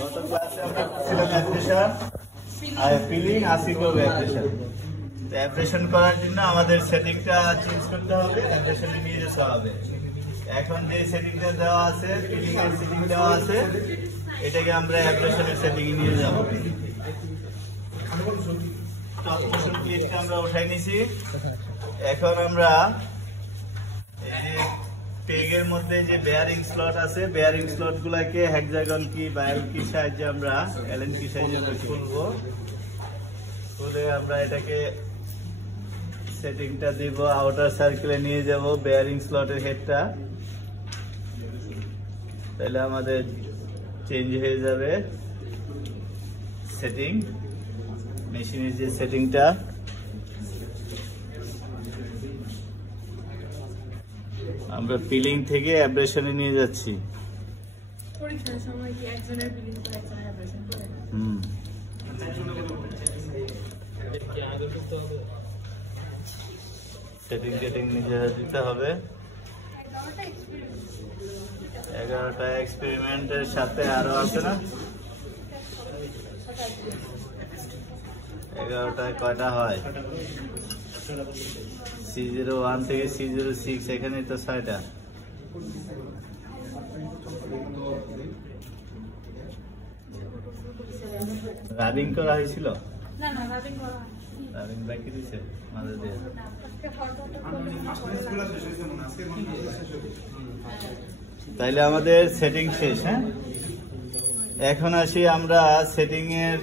গত ক্লাসে আমরা ছিলাম অ্যাপ্রেশন আর পিলিং, আজকে করব অ্যাপ্রেশন। তো অ্যাপ্রেশন করার জন্য আমাদের সেটিংটা চেঞ্জ করতে হবে, অ্যাপ্রেশনে নিয়ে যেতে হবে। এখন যে সেটিংটা দেওয়া আছে, পিলিং এর সেটিং দেওয়া আছে, এটাকে আমরা অ্যাপ্রেশনের সেটিং এ নিয়ে যাব। ট্রান্সমিশন প্লেটটা আমরা উঠাই নিছি। এখন আমরা পেগের মধ্যে যে বেয়ারিং স্লট আছে, বেয়ারিং স্লট গুলাকে হেক্সাগন কি বা এল কি সাহায্যে আমরা এলএন কি সাহায্যে খুলবো। খুলে আমরা এটাকে সেটিংটা দিব, আউটার সার্কেলে নিয়ে যাব বেয়ারিং স্লটের হেডটা। তাহলে আমাদের চেঞ্জ হয়ে যাবে সেটিং, মেশিনের যে সেটিংটা। আমরা পিলিং থেকে অ্যাব্রেশনে নিয়ে যাচ্ছি। পরীক্ষার সময় কি একজনের পিলিং করে একজনের অ্যাব্রেশন করে? সেটিং নিজেরা দিতে হবে। 11টা এক্সপেরিমেন্টের সাথে আরো আছে না? 11টায় কয়টা হয়? C01 থেকে C06, এখানে তো 6টা। রাবিং করা হয়েছিল? না না, রাবিং করা রাবিং বাকি দিছে মাঝে দিয়ে। তাইলে আমাদের সেটিং শেষ। হ্যাঁ, এখন আসি আমরা সেটিং এর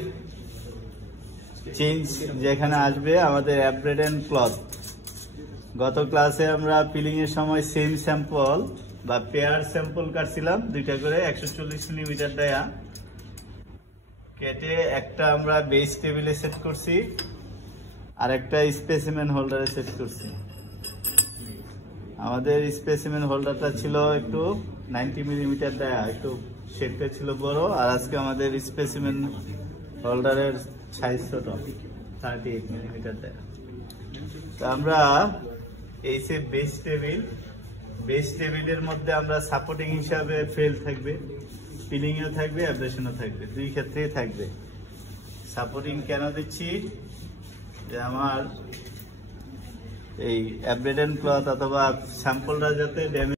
চেঞ্জ যেখানে আসবে আমাদের অ্যাব্রেডেন্ট ক্লথ। গত ক্লাসে আমরা পিলিং এর সময় সেম স্যাম্পল বা পেয়ার স্যাম্পল কাটছিলাম, দুইটা করে 140 মিলিমিটার ডায়া কেটে একটা আমরা বেস টেবিলে সেট করছি আর একটা স্পেসিমেন হোল্ডারে সেট করছি। আমাদের স্পেসিমেন হোল্ডারটা ছিল একটু 90 মিলিমিটার ডায়া, একটু শেপটা ছিল বড়, আর আজকে আমাদের স্পেসিমেন হোল্ডারের সাইজ ছোট, 38 মিলিমিটার ডায়া। তো আমরা এই যে বেস টেবিলের মধ্যে আমরা সাপোর্টিং হিসাবে ফেল থাকবে, পিলিং এও থাকবে, অ্যাব্রেশনও থাকবে, দুই ক্ষেত্রেই থাকবে। সাপোর্টিং কেন দিচ্ছি? যে আমার এই অ্যাব্রেডেন্ট ক্লথ অথবা স্যাম্পলটা যাতে ড্যামেজ